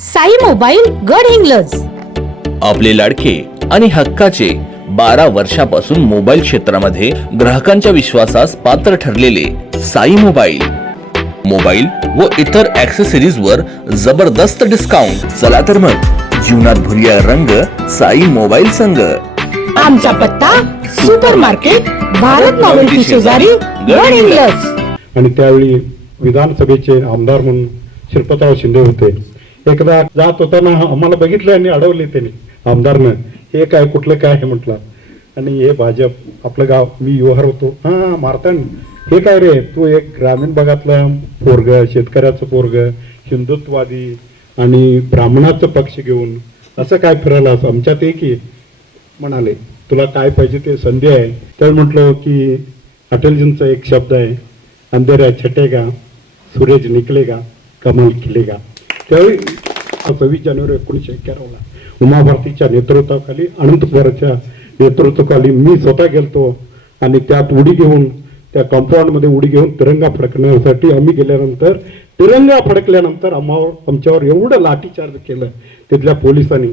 Sai mobile गड हिंग्लज. आपले लाडके आणि हक्काचे बारा वर्षापासून मोबाईल क्षेत्रामध्ये ग्राहकांच्या विश्वासास पात्र ठरलेले साई मोबाईल. मोबाईल व इतर ऍक्सेसरीज वर जबरदस्त डिस्काउंट चला तर मग जीवनात भुरिया रंग साई मोबाईल संघ आमचा पत्ता सुपर मार्केट भारत नॉवेल्टी शेजारी गड हिंग्लज. आणि त्यावेळी विधानसभेचे आमदार म्हणून शिरपतराव शिंदे होते. एकदा जात होताना आम्हाला बघितलं आणि अडवले त्यांनी आमदारनं. हे काय कुठलं काय हे म्हटलं. आणि हे भाजप आपलं गाव मी युहार होतो. हा मारतान. हे काय रे? तू एक ग्रामीण भागातला पोरग शेतकऱ्याचं पोरग हिंदुत्ववादी आणि ब्राह्मणाचं पक्ष घेऊन असं काय फिरायला असं? आमच्यात एक की म्हणाले तुला काय पाहिजे ते संधी आहे. तर म्हटलं की अटलजींचा एक शब्द आहे अंधेऱ्या छटेगा सूरज निकलेगा कमल खिलेगा. त्यावेळी सव्वीस जानेवारी एकोणीसशे एक्क्याण्णवला उमा भारतीच्या नेतृत्वाखाली अनंत नेतृत्वाखाली मी स्वतः गेलतो आणि त्यात उडी घेऊन त्या कंपाऊंडमध्ये उडी घेऊन तिरंगा फडकण्यासाठी आम्ही गेल्यानंतर तिरंगा फडकल्यानंतर आम्हावर आमच्यावर एवढं लाठीचार्ज केलं तिथल्या पोलिसांनी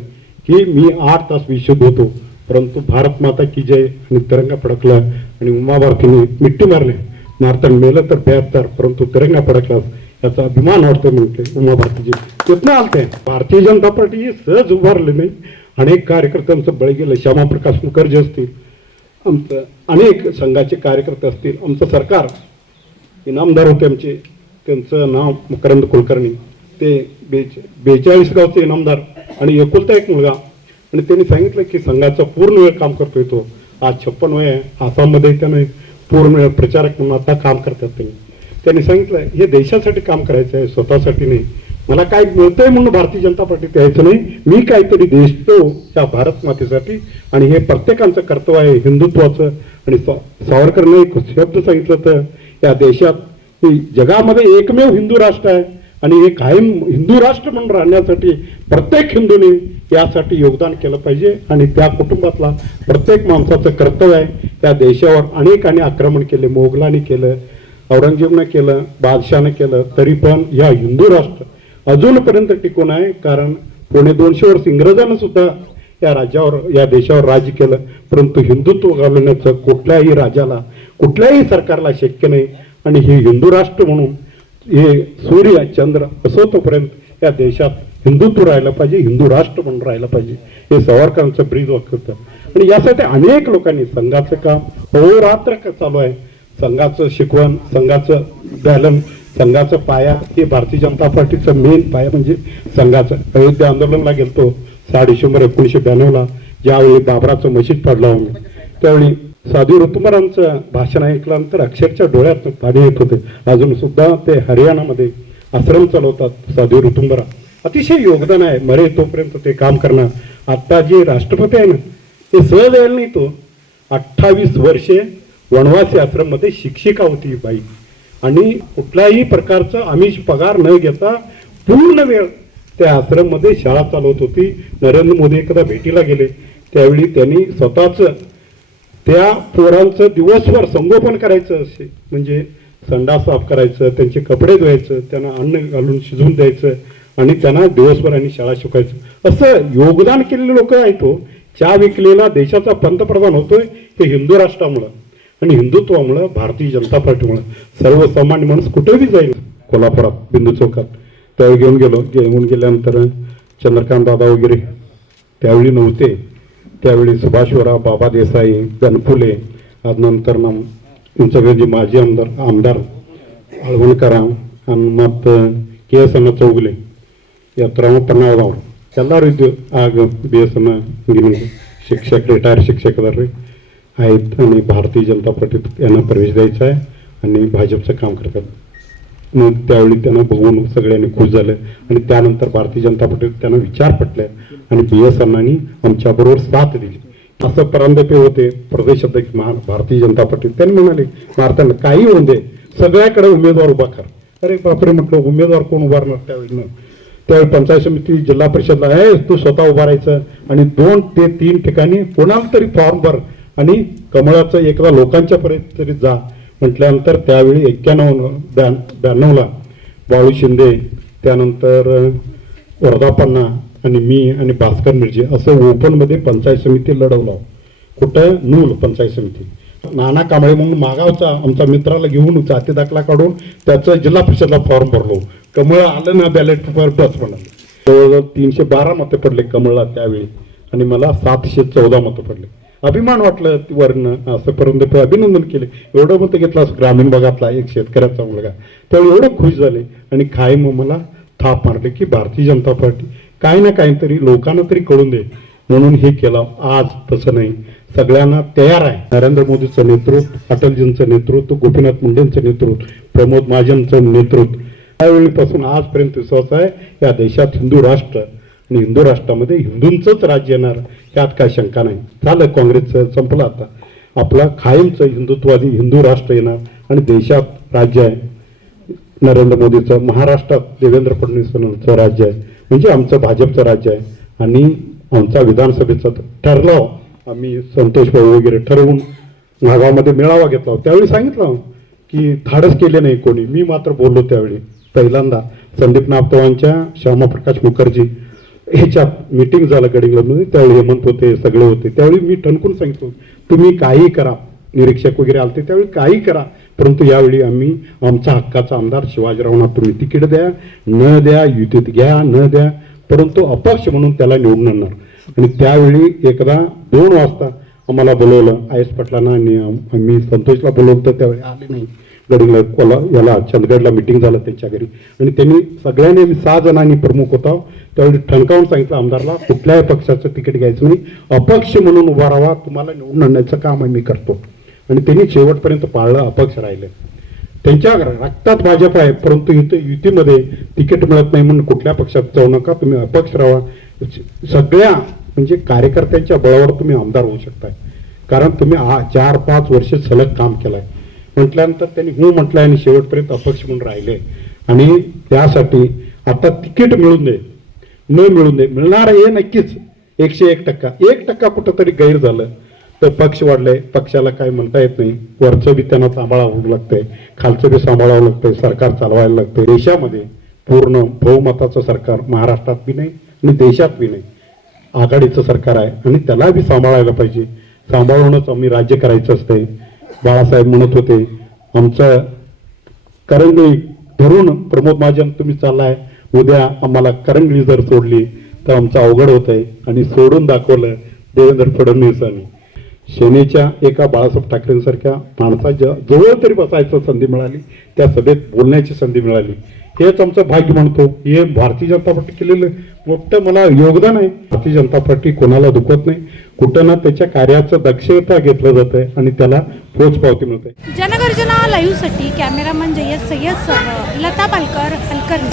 की मी आठ तास विशुद्ध होतो. परंतु भारत माता की जय आणि तिरंगा फडकला आणि उमा भारतीने मिट्टी मारली. मारताना मेलं तर बेहत्तर परंतु तिरंगा फडकला याचा अभिमान वाटतो म्हणते उमा भारतीजी तिथनं आलते भारतीय जनता पार्टी सहज उभारले नाही। अनेक कार्यकर्त्यांचं बळ गेलं श्यामाप्रकाश मुखर्जी असतील आमचं अनेक संघाचे कार्यकर्ते असतील आमचं सरकार इनामदार होते आमचे त्यांचं नाव मकरंद कुलकर्णी। ते बेच बेचाळीस गावचे इनामदार आणि एकुलता एक मुलगा। आणि त्यांनी सांगितलं की संघाचा पूर्ण वेळ काम करतो तो. आज छप्पन वय आहे. आसाममध्ये त्याने पूर्ण वेळ प्रचारक म्हणून आता काम करतात त्यांनी त्यांनी सांगितलं हे देशासाठी काम करायचं आहे स्वतःसाठी नाही. मला काय मिळतंय म्हणून भारतीय जनता पार्टीत यायचं नाही. मी काहीतरी देतो या भारत मातेसाठी. आणि हे प्रत्येकाचं कर्तव्य आहे हिंदुत्वाचं. आणि सावरकरने एक शब्द सांगितलं तर या देशात जगामध्ये एकमेव हिंदू राष्ट्र आहे. आणि हे कायम हिंदू राष्ट्र म्हणून राहण्यासाठी प्रत्येक हिंदूने यासाठी योगदान केलं पाहिजे. आणि त्या कुटुंबातला प्रत्येक माणसाचं कर्तव्य आहे. त्या देशावर अनेकांनी आक्रमण केले मोगलांनी केलं औरंगजेबनं केलं बादशाहनं केलं. तरी पण या हिंदू राष्ट्र अजूनपर्यंत टिकून आहे कारण पुणे दोनशे वर्ष इंग्रजांना सुद्धा या राज्यावर या देशावर राज्य केलं. परंतु हिंदुत्व घालवण्याचं कुठल्याही राजाला कुठल्याही सरकारला शक्य नाही. आणि हे हिंदू राष्ट्र म्हणून हे सूर्य चंद्र असो तोपर्यंत या देशात हिंदुत्व राहिलं पाहिजे हिंदू राष्ट्र म्हणून राहिलं पाहिजे हे सावरकरांचं ब्रीज वाक्य होतं आणि यासाठी अनेक लोकांनी संघाचं काम अहोरात्र चालू आहे. संघाचं शिकवण संघाचं बॅलन संघाचा पाया हे भारतीय जनता पार्टीचं मेन पाया म्हणजे संघाचं. अयोध्या आंदोलनाला गेलतो सहा डिसेंबर एकोणीसशे ब्याण्णवला ज्यावेळी बाबराचं मशीद पडला आम्ही. त्यावेळी साधू ऋतुमारांचं भाषण ऐकल्यानंतर अक्षरच्या डोळ्यात पाणी येत होते. अजून सुद्धा ते हरियाणामध्ये आश्रम चालवतात साधू ऋतुंबरा अतिशय योगदान आहे. मरे तोपर्यंत ते काम करणार. आता जे राष्ट्रपती आहे ना ते सहज यायला नाही तो अठ्ठावीस वर्षे वनवासी आश्रममध्ये शिक्षिका होती बाई. आणि कुठल्याही प्रकारचा आमिष पगार न घेता पूर्ण वेळ त्या आश्रममध्ये शाळा चालवत होती. नरेंद्र मोदी एकदा भेटीला गेले. त्यावेळी त्यांनी स्वतःचं त्या पोरांचं दिवसभर संगोपन करायचं असे. म्हणजे संडा साफ करायचं त्यांचे कपडे धुवायचं त्यांना अन्न घालून शिजवून द्यायचं आणि त्यांना दिवसभर आणि शाळा शिकायचं असं योगदान केलेले लोक आहेत हो. चहा विकलेला देशाचा पंतप्रधान होतोय हे हिंदू राष्ट्रामुळं. आणि हिंदुत्वामुळं भारतीय जनता पार्टीमुळं सर्वसामान्य माणूस कुठेही जाईल कोल्हापुरात बिंदू चौकात त्यावेळी घेऊन गेलो घेऊन गेल्यानंतर चंद्रकांत दादा वगैरे त्यावेळी नव्हते त्यावेळी सुभाषवराव बाबा देसाई गणफुले आज नंतर ना सगळे जे माजी आमदार आमदार आळवणकरा आणि मत ಕೆ ಎಸ್ ಅನ್ನ ಚೌಗುಲೆ ಎತ್ತರ ಪನ್ನಾಳದವ್ರು ಎಲ್ಲರೂ ಇದ್ದು ಆಗ ಬಿ ಎಸ್ ಎನ್ನ ಇಂಜಿನಿಯರ್ शिक्षक रिटायर शिक्षक अदार आहेत आणि भारतीय जनता पार्टीत यांना प्रवेश द्यायचा आहे आणि भाजपचं काम करतात. मग त्यावेळी त्यांना बघून सगळ्यांनी खुश झालं आणि त्यानंतर भारतीय जनता पार्टीत त्यांना विचार पटले आणि बी एस अण्णांनी आमच्याबरोबर साथ दिली. असं परांदपे होते प्रदेश अध्यक्ष महा भारतीय जनता पार्टी त्यांनी म्हणाले भारतानं काही होऊन दे सगळ्याकडे उमेदवार उभा कर. अरे बापरे म्हटलं उमेदवार कोण उभारणार त्यावेळी? त्यावेळी पंचायत समिती जिल्हा परिषदला आहे तू स्वतः उभारायचं आणि दोन ते तीन ठिकाणी कोणाला तरी फॉर्म भर आणि कमळाचं एकदा लोकांच्या पर्यंत तरी जा म्हटल्यानंतर त्यावेळी एक्क्याण्णव ब्याण्णवला बाळू शिंदे त्यानंतर वर्धापन्ना आणि मी आणि भास्कर मिर्जे असं ओपनमध्ये पंचायत समिती लढवलं. कुठं? नूल पंचायत समिती. नाना कांबळे म्हणून मागावचा आमचा मित्राला घेऊन जाती दाखला काढून त्याचं जिल्हा परिषदला फॉर्म भरलो. कमळ आलं ना बॅलेट पेपर बस म्हणाले जवळजवळ तीनशे बारा मतं पडले कमळला त्यावेळी. आणि मला सातशे चौदा मतं पडले. अभिमान वाटलं वर्ण असं परंतु अभिनंदन केले. एवढं मतं घेतलं असं ग्रामीण भागातला एक शेतकऱ्याचा मुलगा. त्यावेळी एवढं खुश झाले आणि काय मग मला थाप मारले की भारतीय जनता पार्टी काही ना काहीतरी लोकांना तरी कळून दे. म्हणून हे केलं. आज तसं नाही. सगळ्यांना तयार आहे. नरेंद्र मोदीचं नेतृत्व अटलजींचं नेतृत्व गोपीनाथ मुंडेंचं नेतृत्व प्रमोद महाजनचं नेतृत्व. त्यावेळीपासून आजपर्यंत विश्वास आहे या देशात हिंदू राष्ट्र आणि हिंदू राष्ट्रामध्ये हिंदूंचंच राज्य येणार यात काय शंका नाही. झालं काँग्रेसचं संपलं आता. आपला कायमचं हिंदुत्वादी हिंदू राष्ट्र येणार आणि देशात राज्य आहे. नरेंद्र मोदीचं महाराष्ट्रात देवेंद्र फडणवीसांचं राज्य आहे. म्हणजे आमचं भाजपचं राज्य आहे. आणि आमचा विधानसभेचा ठरलाव आम्ही संतोष भाऊ वगैरे ठरवून मागावमध्ये मेळावा घेतला त्यावेळी सांगितलं की धाडस केले नाही कोणी. मी मात्र बोललो त्यावेळी. पहिल्यांदा संदीप नागतवांच्या श्यामाप्रकाश मुखर्जी ह्याच्यात मिटिंग झालं गडिंग्लजमध्ये त्यावेळी हेमंत होते सगळे होते. त्यावेळी मी ठणकून सांगितलं तुम्ही काही करा निरीक्षक वगैरे आलते त्यावेळी काही करा परंतु यावेळी आम्ही आमचा हक्काचा आमदार शिवाजीरावांना तुम्ही तिकीट द्या न द्या युतीत घ्या न द्या परंतु अपक्ष म्हणून त्याला निवडून आणणार. आणि त्यावेळी एकदा दोन वाजता आम्हाला बोलवलं आय एस पाटलांना आणि आम्ही संतोषला बोलवलं तर त्यावेळी आले नाही. गडीला कोला याला चंदगडला मिटिंग झालं त्यांच्या घरी. आणि त्यांनी सगळ्यांनी आम्ही सहा जणांनी प्रमुख होता त्यावेळी ठणकावून सांगितलं आमदारला कुठल्याही पक्षाचं तिकीट घ्यायचं नाही. अपक्ष म्हणून उभा राहा तुम्हाला निवडून आणण्याचं काम आम्ही करतो. आणि त्यांनी शेवटपर्यंत पाळलं अपक्ष राहिलं. त्यांच्या रक्तात भाजप आहे परंतु युती युतीमध्ये तिकीट मिळत नाही म्हणून कुठल्या पक्षात जाऊ नका तुम्ही अपक्ष राहा. सगळ्या म्हणजे कार्यकर्त्यांच्या बळावर तुम्ही आमदार होऊ शकताय. कारण तुम्ही आ- चार पाच वर्ष सलग काम केलंय. म्हटल्यानंतर त्यांनी हो म्हटलं आणि शेवटपर्यंत अपक्ष म्हणून राहिले. आणि त्यासाठी आता तिकीट मिळून दे न मिळून दे मिळणार हे नक्कीच. एकशे एक टक्का. एक टक्का कुठंतरी गैर झालं. तर पक्ष वाढले. पक्षाला काय म्हणता येत नाही. वरचं बी त्यांना सांभाळावं लागतंय. खालचं बी सांभाळावं लागतंय. सरकार चालवायला लागतंय. देशामध्ये पूर्ण बहुमताचं सरकार महाराष्ट्रात बी नाही आणि देशात बी नाही. आघाडीचं सरकार आहे आणि त्याला बी सांभाळायला पाहिजे. सांभाळूनच आम्ही राज्य करायचं असते बाळासाहेब म्हणत होते आमचं करंगळी धरून प्रमोद महाजन तुम्ही चाललाय. उद्या आम्हाला करंगळी जर सोडली तर आमचं अवघड होत आहे आणि सोडून दाखवलं देवेंद्र फडणवीसांनी. सेनेच्या एका बाळासाहेब ठाकरेंसारख्या माणसाच्या जवळ तरी बसायचं संधी मिळाली त्या सभेत बोलण्याची संधी मिळाली. हेच आमचं भाग्य म्हणतो हे भारतीय जनता पार्टी केलेलं मोठं मला योगदान आहे. भारतीय जनता पार्टी कोणाला दुखत नाही. कुठं ना त्याच्या कार्याचं दक्षता घेतलं जात आहे आणि त्याला पोच पावती मिळते जनगर्जना लाईव्हसाठी कॅमेरामन जय्यद सय्यद सह लता पालकर हलकर